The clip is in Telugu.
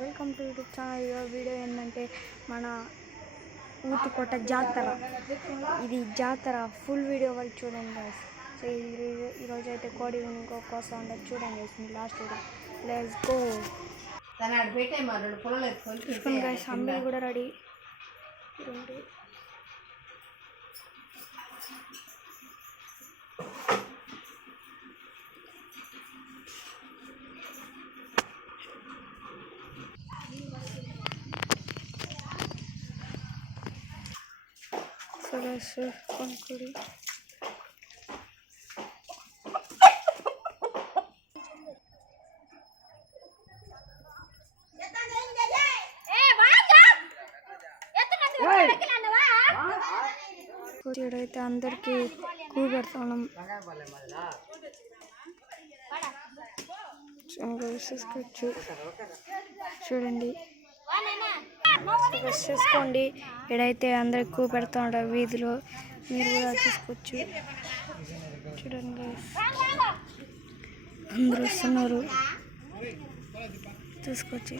Welcome to YouTube channel. Video ఏంటంటే మన ఊతుకోట జాతర. ఇది జాతర ఫుల్ వీడియో వరకు చూడండి గైస్. సో ఈరోజు అయితే కోడి కోసం ఉండదు చూడండి guys. Last video let's go. Guys అమ్మాయి కూడా రెడీ. కొనుక్కోడి అయితే అందరికి కూపెడతాం. చూడండి చూసుకోండి. ఇక్కడైతే అందరికి కూ పెడతా ఉంటారు వీధిలో. మీరు కూడా చూసుకోవచ్చు. చూడండి అందరూ వస్తున్నారు చూసుకోవచ్చు.